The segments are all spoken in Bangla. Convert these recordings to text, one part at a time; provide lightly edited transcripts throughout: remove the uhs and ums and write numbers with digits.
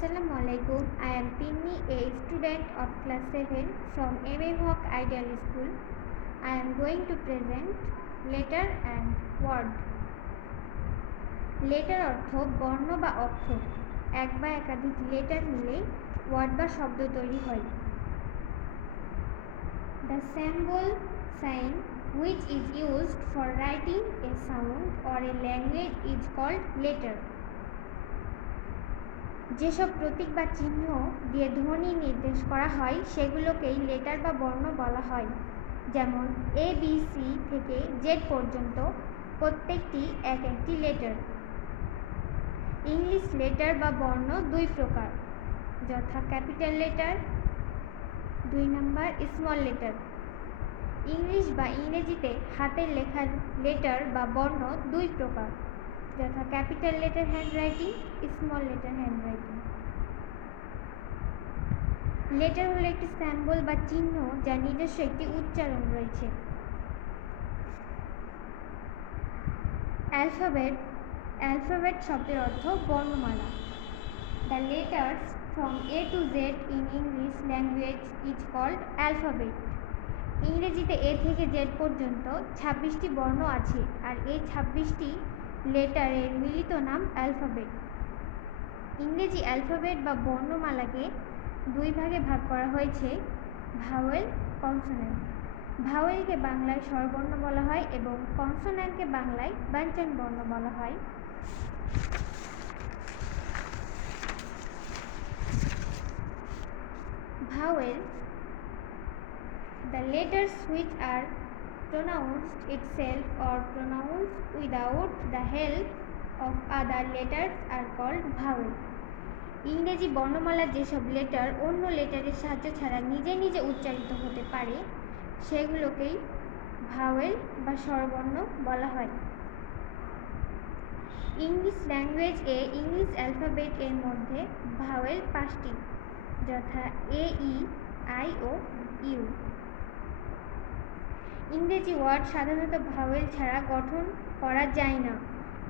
Assalamualaikum. I am Pinni, a student of class 7 from M.A. Hawk Ideal School. I am going to present letter and word. Letter অর্থ বর্ণ বা অক্ষর। এক বা একাধিক লেটার মিলে ওয়ার্ড বা শব্দ তৈরি হয়। The symbol sign which is used for writing a sound or a language is called letter. যেসব প্রতীক বা চিহ্ন দিয়ে ধ্বনি নির্দেশ করা হয় সেগুলোকেই লেটার বা বর্ণ বলা হয়। যেমন ABC থেকে Z পর্যন্ত প্রত্যেকটি এক একটি লেটার। ইংলিশ লেটার বা বর্ণ দুই প্রকার, যথা capital letter, 2 number small letter. English বা ইংরেজিতে হাতের লেখার লেটার বা বর্ণ দুই প্রকার, যথা capital letter handwriting, small letter handwriting. Letter হলো একটি সিম্বল বা চিহ্ন যার নিজস্ব একটি উচ্চারণ রয়েছে। অ্যালফাবেট শব্দের অর্থ বর্ণমালা। The letters from A to Z in English language is called alphabet. ইংরেজিতে A থেকে Z পর্যন্ত 26টি বর্ণ আছে, আর এই 26টি লেটারের মিলিত নাম অ্যালফাবেট। ইংরেজি অ্যালফাবেট বা বর্ণমালাকে দুই ভাগে ভাগ করা হয়েছে, ভাওয়েল, কনসোন্যান্ট। ভাওয়েলকে বাংলায় স্বরবর্ণ বলা হয় এবং কনসোন্যান্টকে বাংলায় ব্যঞ্জন বর্ণ বলা হয়। Vowel, the letters which are pronounced itself or pronounced without the help of other letters are called vowel. ইংরেজি বর্ণমালার যেসব লেটার অন্য লেটারের সাহায্য ছাড়া নিজে নিজে উচ্চারিত হতে পারে সেগুলোকেই ভাওয়েল বা স্বরবর্ণ বলা হয়। ইংলিশ ল্যাঙ্গুয়েজ ইংলিশ অ্যালফাবেট এর মধ্যে ভাওয়েল 5টি, যথা A, E, I ও U। ইংরেজি ওয়ার্ড সাধারণত ভাওয়েল ছাড়া গঠন করা যায় না,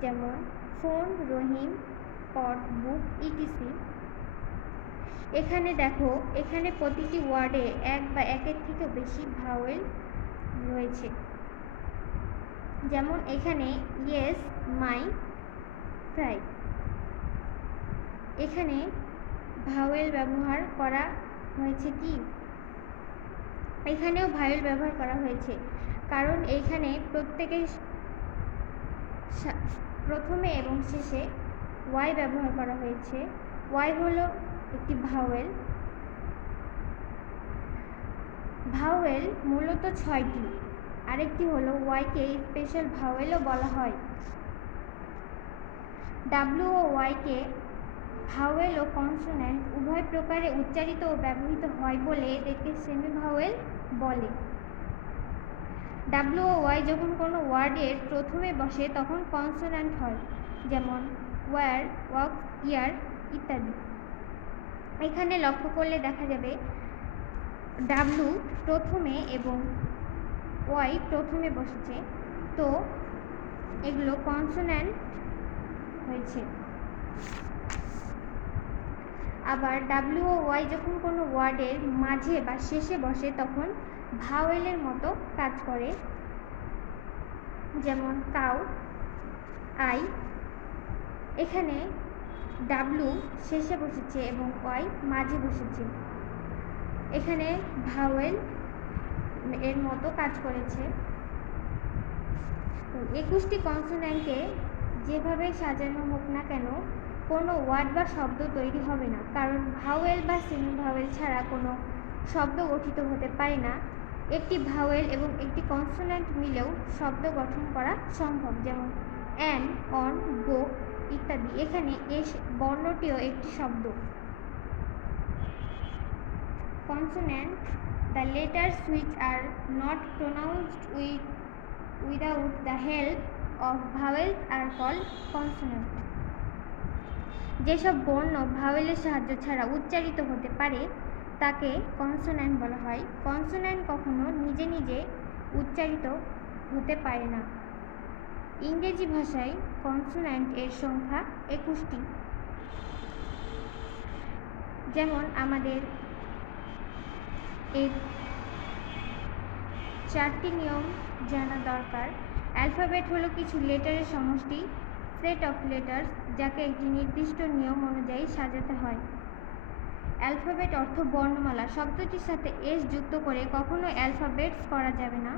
যেমন ফোন, রহিম, পট, বুক, ইটিসি। এখানে দেখো, এখানে প্রতিটি ওয়ার্ডে এক বা একের থেকে বেশি ভাওয়েল রয়েছে। যেমন এখানে ইয়েস, মাই, ফ্রাই। এখানে ভাওয়েল ব্যবহার করা হয়েছে কি? এখানেও ভাওয়েল ব্যবহার করা হয়েছে, কারণ এইখানে প্রত্যেকের প্রথমে এবং শেষে ওয়াই ব্যবহার করা হয়েছে। ওয়াই হলো একটি ভাওয়েল। ভাওয়েল মূলত 6টি, আরেকটি হলো ওয়াইকে স্পেশাল ভাওয়েলও বলা হয়। ডাব্লিউ ও ওয়াইকে ভাওয়েল ও কনসোন্যান্ট উভয় প্রকারে উচ্চারিত ও ব্যবহৃত হয় বলে এদেরকে সেমি ভাওয়েল বলে। ডাব্লিউ ও ওয়াই যখন কোনো ওয়ার্ডের প্রথমে বসে তখন কনসোন্যান্ট হয়, যেমন ওয়ার, ওয়াক, ইয়ার ইত্যাদি। এখানে লক্ষ্য করলে দেখা যাবে ডাব্লিউ প্রথমে এবং ওয়াই প্রথমে বসেছে, তো এগুলো কনসোন্যান্ট হয়েছে। আবার ডাব্লিউ ও ওয়াই যখন কোনো ওয়ার্ডের মাঝে বা শেষে বসে তখন ভাওয়েলের মতো কাজ করে, যেমন কাউ, আই। এখানে ডাব্লিউ শেষে বসেছে এবং ওয়াই মাঝে বসেছে, এখানে ভাওয়েল এর মতো কাজ করেছে। তো 21টি কনসোন্যান্টকে যেভাবে সাজানো হোক না কেন কোনো ওয়ার্ড বা শব্দ তৈরি হবে না, কারণ ভাওয়েল বা সেমি ভাওয়েল ছাড়া কোনো শব্দ গঠিত হতে পারে না। একটি ভাওয়েল এবং একটি কনসোন্যান্ট মিলেও শব্দ গঠন করা সম্ভব, যেমন অ্যান, অন, গো ইত্যাদি। এখানে এই বর্ণটিও একটি শব্দ। Consonant, the letters which are not pronounced without the help of vowels are called consonant. যেসব বর্ণ ভাওয়েলের সাহায্য ছাড়া উচ্চারিত হতে পারে তাকে কনসোন্যান্ট বলা হয়। কনসোন্যান্ট কখনো নিজে নিজে উচ্চারিত হতে পারে না। ইংরেজি ভাষায় কনসোন্যান্ট এর সংখ্যা 21টি। যেমন আমাদের এই 4টি নিয়ম জানা দরকার। অ্যালফাবেট হলো কিছু লেটারের সমষ্টি, সেট অফ লেটার্স, যাকে একটি নির্দিষ্ট নিয়ম অনুযায়ী সাজাতে হয়। অ্যালফাবেট অর্থ বর্ণমালা। শব্দটির সাথে এস যুক্ত করে কখনো অ্যালফাবেটস করা যাবে না।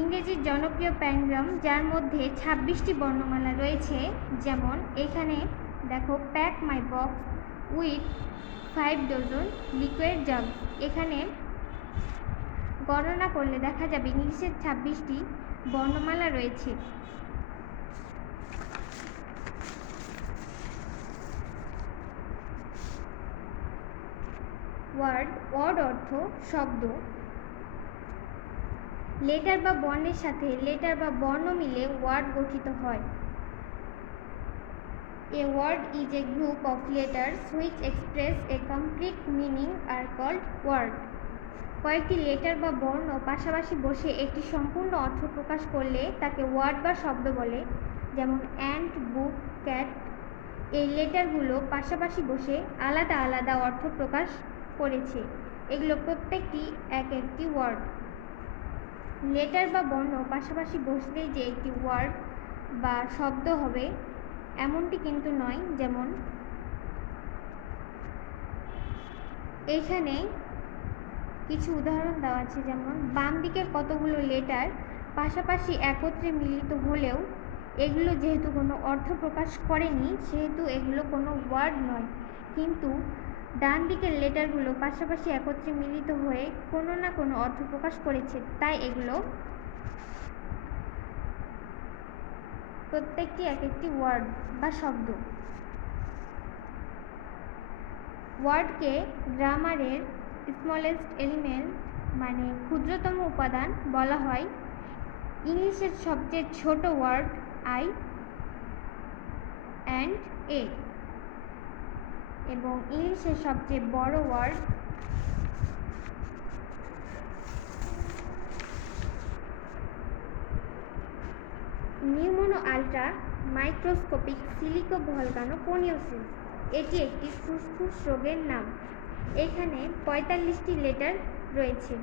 ইংরেজির জনপ্রিয় প্যানগ্রাম, যার মধ্যে 26টি বর্ণমালা রয়েছে, যেমন এখানে দেখো, pack my box with 5 dozen liquid jug. এখানে গণনা করলে দেখা যাবে ইংলিশের 26টি বর্ণমালা রয়েছে। ওয়ার্ড অর্থ শব্দ। লেটার বা বর্ণের সাথে লেটার বা বর্ণ মিলে ওয়ার্ড গঠিত হয়। A word is a group of letters which express a complete meaning are called word. কয়েকটি লেটার বা বর্ণ পাশাপাশি বসে একটি সম্পূর্ণ অর্থ প্রকাশ করলে তাকে ওয়ার্ড বা শব্দ বলে। যেমন অ্যান্ট, বুক, ক্যাট। এই লেটারগুলো পাশাপাশি বসে আলাদা আলাদা অর্থ প্রকাশ করেছে। এগুলো প্রত্যেকটি এক একটি ওয়ার্ড। লেটার বা বর্ণ পাশাপাশি বসলেই যে একটি ওয়ার্ড বা শব্দ হবে এমনটি কিন্তু নয়। যেমন এইখানে কিছু উদাহরণ দেওয়া আছে, যেমন বাম দিকের কতগুলো লেটার পাশাপাশি একত্রে মিলিত হলেও এগুলো যেহেতু কোনো অর্থ প্রকাশ করেনি, সেহেতু এগুলো কোনো ওয়ার্ড নয়। কিন্তু ডান দিকের লেটারগুলো পাশাপাশি একত্রে মিলিত হয়ে কোনো না কোনো অর্থ প্রকাশ করেছে, তাই এগুলো প্রত্যেকটি এক একটি ওয়ার্ড বা শব্দ। ওয়ার্ডকে গ্রামারের স্মলেস্ট এলিমেন্ট মানে ক্ষুদ্রতম উপাদান বলা হয়। ইংলিশের সবচেয়ে ছোট ওয়ার্ড আই অ্যান্ড এ, এবং ইংলিশের সবচেয়ে বড় word pneumonoultramicroscopicsilicovolcanoconiosis. এটি একটি ফুসফুস রোগের নাম। এখানে 45টি লেটার রয়েছে।